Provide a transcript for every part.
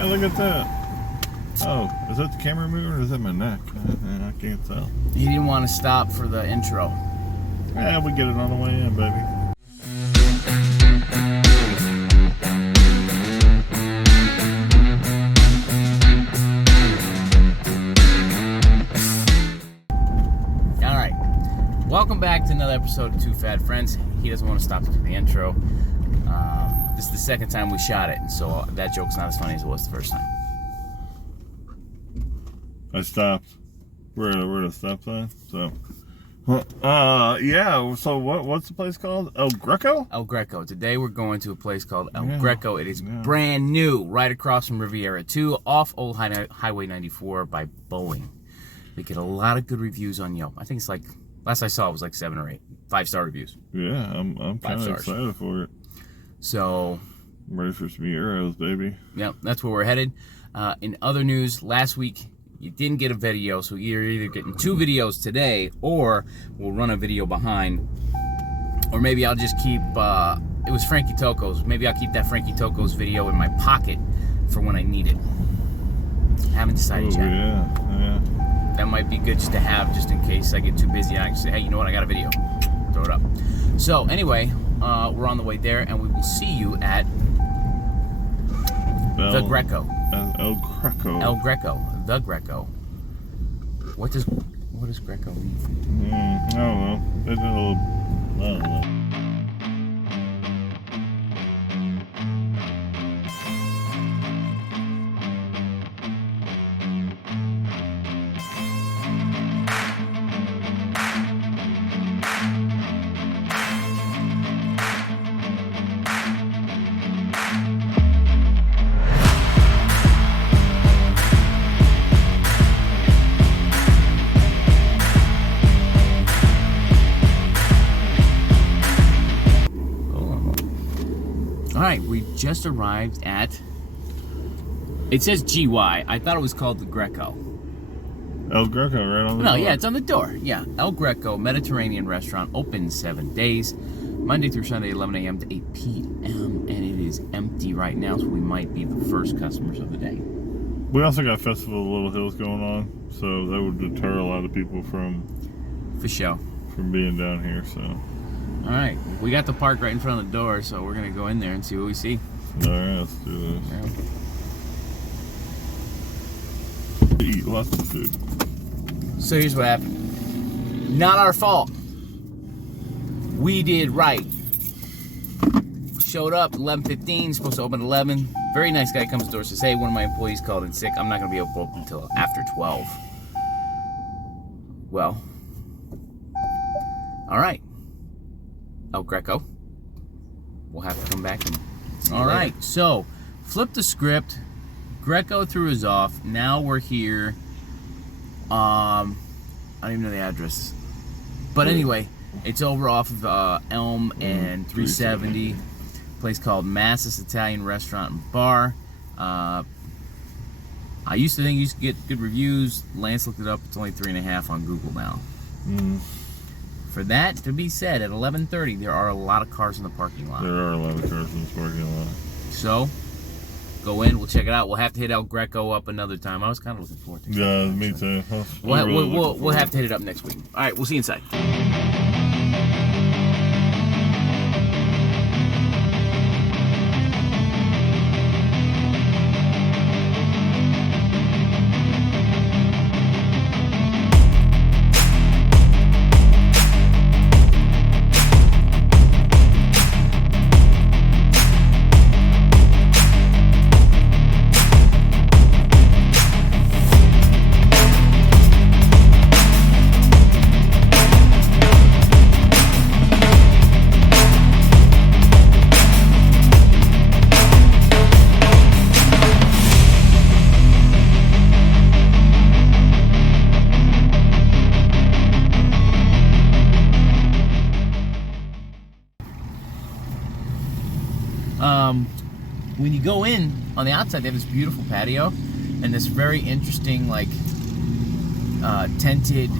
Hey, look at that. Oh, is that the camera moving or is that my neck? I can't tell. He didn't want to stop for the intro. Yeah, we get it on the way in, baby. Alright, welcome back to another episode of Two Fat Friends. He doesn't want to stop to do the intro. This is the second time we shot it, so that joke's not as funny as it was the first time. I stopped. We're at a stop sign. So, yeah. So what's the place called? El Greco. El Greco. Today we're going to a place called El Greco. It is brand new, right across from Riviera 2, off Old Highway 94 by Boeing. They get a lot of good reviews on Yelp. I think it's like, last I saw it was like 7 or 8 5-star reviews. Yeah, I'm kind of excited for it. So, I'm ready for some Euros, baby. Yeah, that's where we're headed. In other news, last week you didn't get a video, so you're either getting 2 videos today, or we'll run a video behind, or maybe I'll just keep. It was Frankie Toco's. Maybe I'll keep that Frankie Toco's video in my pocket for when I need it. Haven't decided yet. Yeah. That might be good just to have, just in case I get too busy. I can say, hey, you know what? I got a video. Throw it up. So anyway, we're on the way there, and we will see you at the Greco. El Greco. El Greco. The Greco. What does Greco mean? I don't know. It's a little. I don't know. Alright, we just arrived at, it says GY. I thought it was called the Greco. El Greco, right on the door. No, yeah, it's on the door. Yeah, El Greco, Mediterranean restaurant, open 7 days, Monday through Sunday, 11 a.m. to 8 p.m. And it is empty right now, so we might be the first customers of the day. We also got Festival of Little Hills going on, so that would deter a lot of people from being down here. So. All right, we got the park right in front of the door, so we're gonna go in there and see what we see. All right, let's do this. Yeah. Eat lots of food. So here's what happened. Not our fault. We did right. We showed up 11:15, supposed to open 11. Very nice guy comes to the door, says, hey, one of my employees called in sick. I'm not gonna be able to open until after 12. Well, all right. El Greco. We'll have to come back and. All right, so flip the script. Greco threw us off. Now we're here. I don't even know the address, but anyway, it's over off of Elm and 370. Place called Massa Italian Restaurant and Bar. I used to think you used to get good reviews. Lance looked it up. It's only 3.5 on Google now. For that to be said, at 11:30, there are a lot of cars in the parking lot. There are a lot of cars in the parking lot. So, go in, we'll check it out. We'll have to hit El Greco up another time. I was kind of looking forward to it. Yeah, me too. We'll have to hit it up next week. All right, we'll see you inside. When you go in, on the outside, they have this beautiful patio and this very interesting, like, tented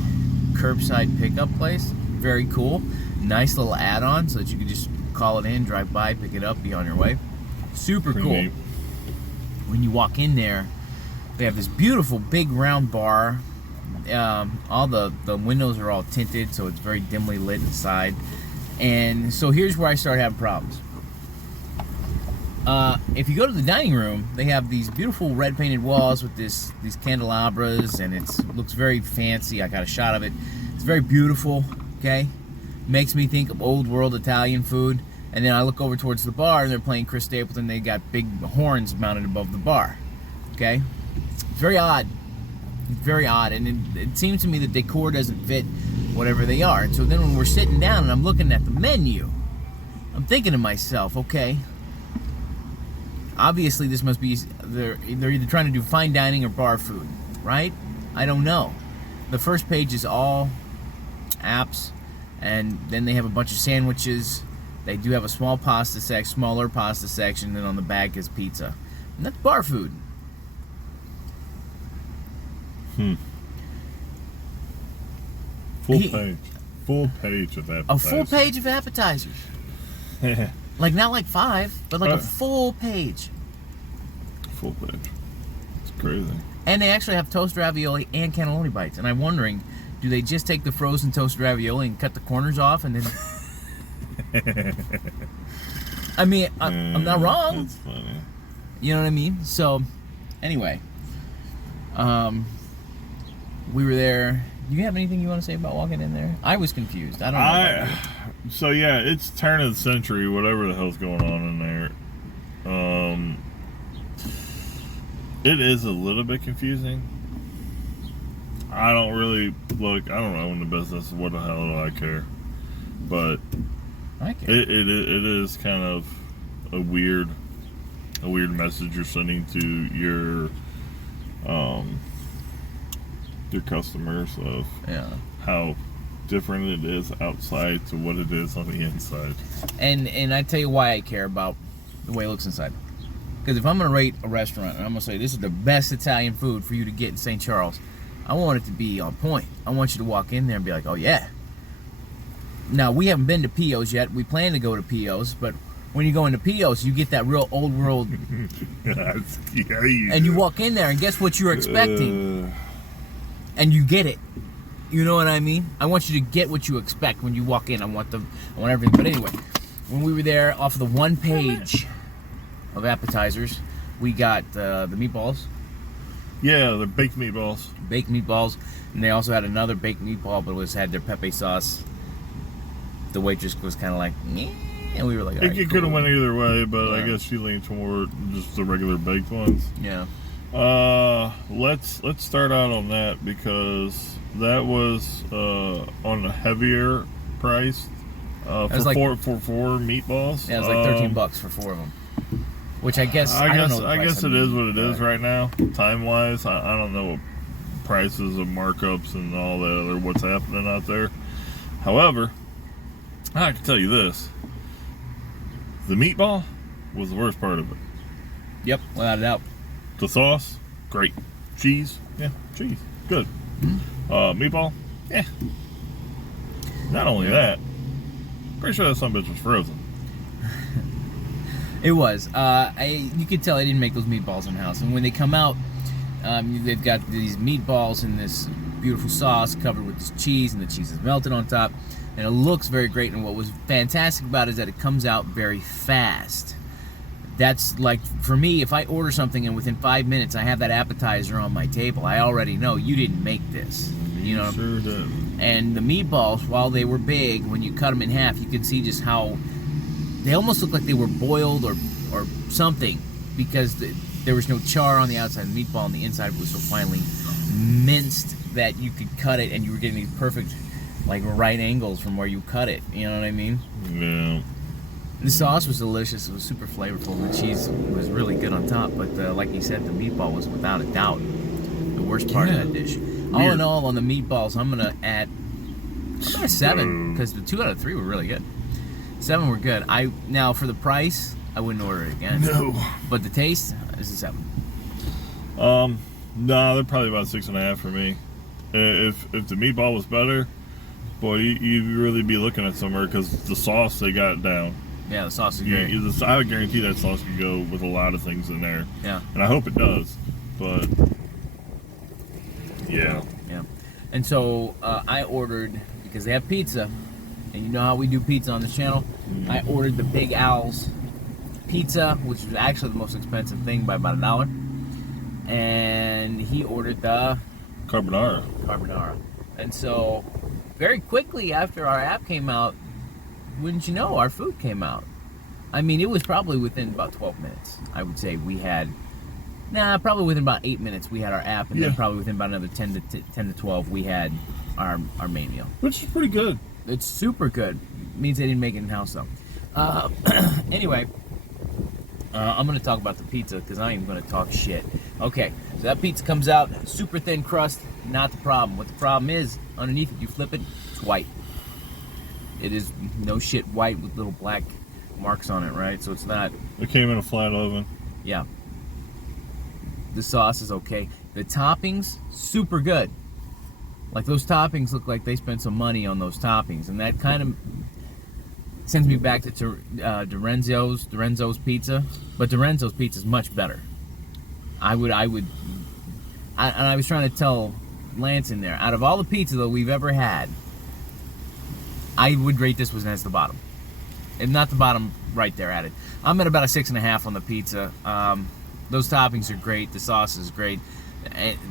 curbside pickup place. Very cool. Nice little add-on so that you can just call it in, drive by, pick it up, be on your way. Super cool. Neat. when you walk in there, they have this beautiful big round bar. All the windows are all tinted, so it's very dimly lit inside. And so here's where I start having problems. If you go to the dining room, they have these beautiful red painted walls with these candelabras, and it looks very fancy. I got a shot of it. It's very beautiful, okay? Makes me think of old world Italian food. And then I look over towards the bar, and they're playing Chris Stapleton. They got big horns mounted above the bar, okay? It's very odd. It's very odd, and it seems to me the decor doesn't fit whatever they are. And so then when we're sitting down and I'm looking at the menu, I'm thinking to myself, okay, obviously this must be, they're either trying to do fine dining or bar food, right? I don't know. The first page is all apps, and then they have a bunch of sandwiches. They do have a small pasta smaller pasta section, and then on the back is pizza. And that's bar food. Full page of appetizers. A full page of appetizers. Like, not like 5, but like a full page. Full page. It's crazy. And they actually have toast ravioli and cannelloni bites. And I'm wondering, do they just take the frozen toast ravioli and cut the corners off and then... I mean, I'm not wrong. That's funny. You know what I mean? So, anyway. We were there. Do you have anything you want to say about walking in there? I was confused. I don't know. So yeah, it's turn of the century, whatever the hell's going on in there. It is a little bit confusing. I don't really look. I don't know in the business. What the hell do I care? But I care. It is kind of a weird message you're sending to your customers of how different it is outside to what it is on the inside. And I tell you why I care about the way it looks inside. Because if I'm going to rate a restaurant and I'm going to say this is the best Italian food for you to get in St. Charles, I want it to be on point. I want you to walk in there and be like, oh yeah. Now, we haven't been to Pio's yet. We plan to go to Pio's, but when you go into Pio's, you get that real old world. And you walk in there and guess what you're expecting? And you get it. You know what I mean? I want you to get what you expect when you walk in. I want everything. But anyway, when we were there, off of the one page of appetizers, we got the meatballs. Yeah, the baked meatballs. Baked meatballs, and they also had another baked meatball, but had their pepe sauce. The waitress was kind of like, eh, and we were like, it could have went either way, but I guess she leaned toward just the regular baked ones. Yeah. Let's start out on that because that was on a heavier price for four meatballs. Yeah, it was like $13 for 4 of them. Which I guess I guess it is what it is right now. Time wise, I don't know what prices of markups and all that other what's happening out there. However, I can tell you this: the meatball was the worst part of it. Yep, without a doubt. The sauce, great. Cheese, cheese, good. Mm-hmm. Meatball, Not only that, pretty sure that son bitch was frozen. It was. You could tell I didn't make those meatballs in house. And when they come out, they've got these meatballs in this beautiful sauce covered with this cheese, and the cheese is melted on top, and it looks very great. And what was fantastic about it is that it comes out very fast. That's like, for me, if I order something and within 5 minutes I have that appetizer on my table, I already know you didn't make this. You know, sure did. And the meatballs, while they were big, when you cut them in half, you could see just how they almost looked like they were boiled or something, because there was no char on the outside of the meatball, and the inside was so finely minced that you could cut it, and you were getting these perfect, like, right angles from where you cut it. You know what I mean? Yeah. The sauce was delicious. It was super flavorful. And the cheese was really good on top. But like you said, the meatball was without a doubt the worst part of that dish. Weird. All in all, on the meatballs, I'm gonna add a 7 because the 2 out of 3 were really good. 7 were good. Now for the price, I wouldn't order it again. No. But the taste is a 7. No, they're probably about 6.5 for me. If the meatball was better, boy, you'd really be looking at somewhere because the sauce they got down. Yeah, the sauce is great. I would guarantee that sauce could go with a lot of things in there. Yeah. And I hope it does. But yeah. Yeah. And so I ordered, because they have pizza, and you know how we do pizza on this channel. I ordered the Big Al's pizza, which was actually the most expensive thing by about $1. And he ordered the carbonara. And so very quickly after our app came out, wouldn't you know, our food came out. I mean, it was probably within about 12 minutes. I would say we had, probably within about 8 minutes we had our app, and then probably within about another 10 to 12 we had our main meal. Which is pretty good. It's super good. It means they didn't make it in-house though. Anyway, I'm going to talk about the pizza because I ain't going to talk shit. Okay, so that pizza comes out, super thin crust, not the problem. What the problem is, underneath, if you flip it, it's white. It is no shit white with little black marks on it, right? So it's not... It came in a flat oven. Yeah. The sauce is okay. The toppings, super good. Like, those toppings look like they spent some money on those toppings. And that kind of sends me back to Dorenzo's pizza. But Dorenzo's pizza is much better. I was trying to tell Lance in there, out of all the pizza that we've ever had, I would rate this one as the bottom. And not the bottom right there at it. I'm at about a 6.5 on the pizza. Those toppings are great. The sauce is great.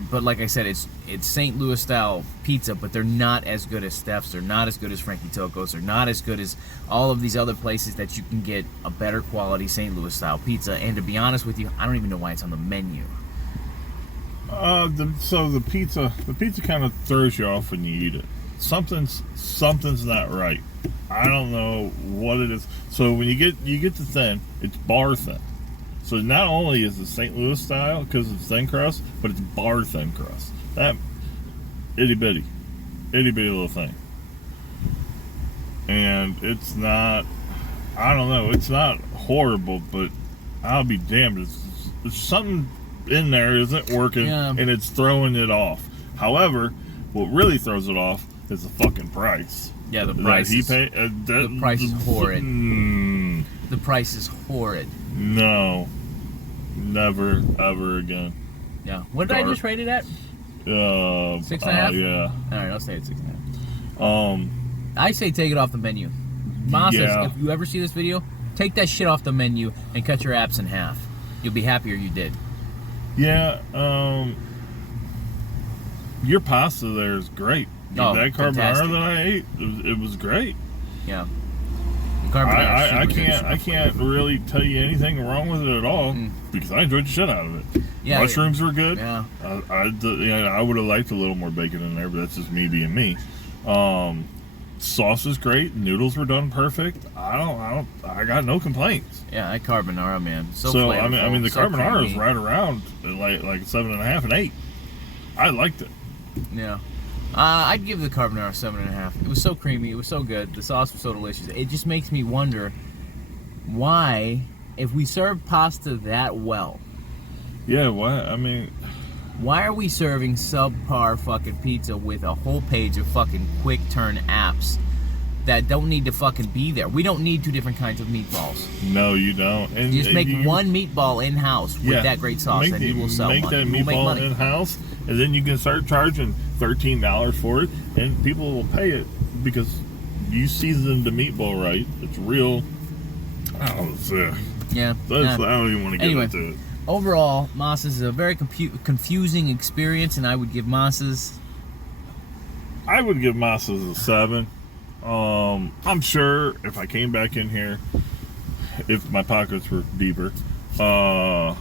But like I said, it's St. Louis style pizza, but they're not as good as Steph's. They're not as good as Frankie Toco's. They're not as good as all of these other places that you can get a better quality St. Louis style pizza. And to be honest with you, I don't even know why it's on the menu. So the pizza kind of throws you off when you eat it. Something's not right. I don't know what it is. So when you get the thin, it's bar thin. So not only is it St. Louis style because it's thin crust, but it's bar thin crust. That itty bitty little thing. And it's not, I don't know, it's not horrible, but I'll be damned. It's something in there isn't working, and it's throwing it off. However, what really throws it off is the fucking price. Yeah, the price. The price is horrid. The price is horrid. No, never ever again. Yeah. What did I just rate it at? 6.5. Yeah. All right, I'll say it's 6.5. I say take it off the menu. Massa, if you ever see this video, take that shit off the menu and cut your apps in half. You'll be happier you did. Yeah. Your pasta there is great. Oh, that carbonara that I ate, it was great. Yeah. I can't really tell you anything wrong with it at all because I enjoyed the shit out of it. Yeah, mushrooms were good. Yeah. I would have liked a little more bacon in there, but that's just me being me. Sauce is great. Noodles were done perfect. I got no complaints. Yeah, that carbonara, man. So flavorful, I mean, the carbonara creamy. is right around like 7.5 and 8. I liked it. Yeah. I'd give the carbonara 7.5. It was so creamy. It was so good. The sauce was so delicious. It just makes me wonder why, if we serve pasta that well. Yeah, why? I mean, why are we serving subpar fucking pizza with a whole page of fucking quick turn apps that don't need to fucking be there? We don't need 2 different kinds of meatballs. No, you don't. And you just make one meatball in house with that great sauce, and you will sell money. Make that meatball in house, and then you can start charging $13 for it, and people will pay it because you seasoned the meatball right. It's real. Yeah. I don't even want to get into it. Overall, Massa's is a very confusing experience, and I would give Massa's a 7. I'm sure if I came back in here, if my pockets were deeper, that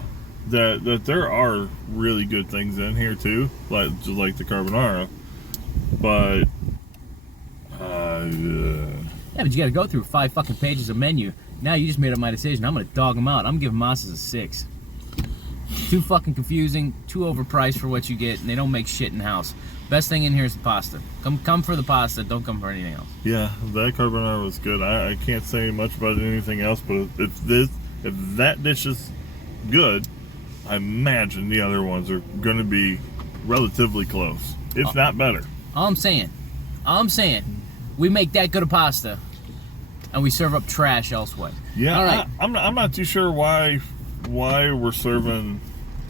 there are really good things in here too, just like the carbonara. But yeah, but you got to go through 5 fucking pages of menu. Now you just made up my decision. I'm gonna dog them out. I'm giving Massa's a 6. Too fucking confusing, too overpriced for what you get, and they don't make shit in house. Best thing in here is the pasta. Come for the pasta, don't come for anything else. Yeah, that carbonara was good. I can't say much about anything else, but if that dish is good, I imagine the other ones are going to be relatively close, if not better. All I'm saying, we make that good of pasta. and we serve up trash elsewhere. Yeah, all right. I'm not too sure why we're serving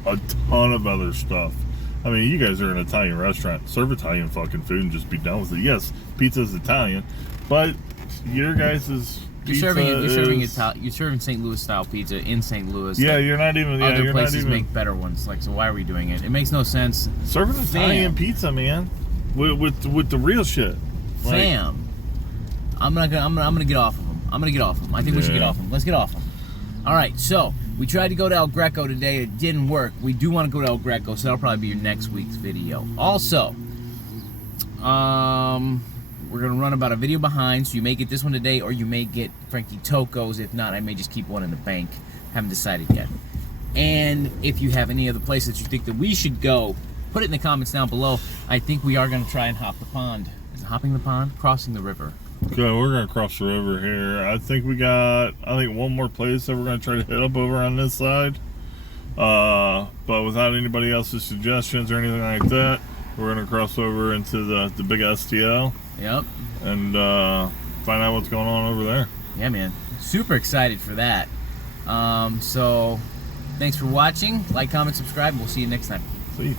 a ton of other stuff. I mean, you guys are an Italian restaurant. Serve Italian fucking food and just be done with it. Yes, pizza's Italian, but your guys' You're serving St. Louis style pizza in St. Louis. Yeah, like, you're not even. Yeah, other you're places not even, make better ones. Like, so why are we doing it? It makes no sense. Serve an Italian pizza, man, with the real shit. Like, Fam, I'm gonna get off of them. I think we should get off them. Let's get off them. All right, so we tried to go to El Greco today. It didn't work. We do want to go to El Greco, so that'll probably be your next week's video. Also, we're gonna run about a video behind, so you may get this one today, or you may get Frankie Toco's. If not, I may just keep one in the bank. Haven't decided yet. And if you have any other places that you think that we should go, put it in the comments down below. I think we are gonna try and hop the pond. Is it hopping the pond? Crossing the river. Okay, we're gonna cross the river here. I think we got one more place that we're gonna try to hit up over on this side. But without anybody else's suggestions or anything like that, we're gonna cross over into the big STL. Yep. And find out what's going on over there. Yeah, man. Super excited for that. So thanks for watching. Like, comment, subscribe, and we'll see you next time. See you.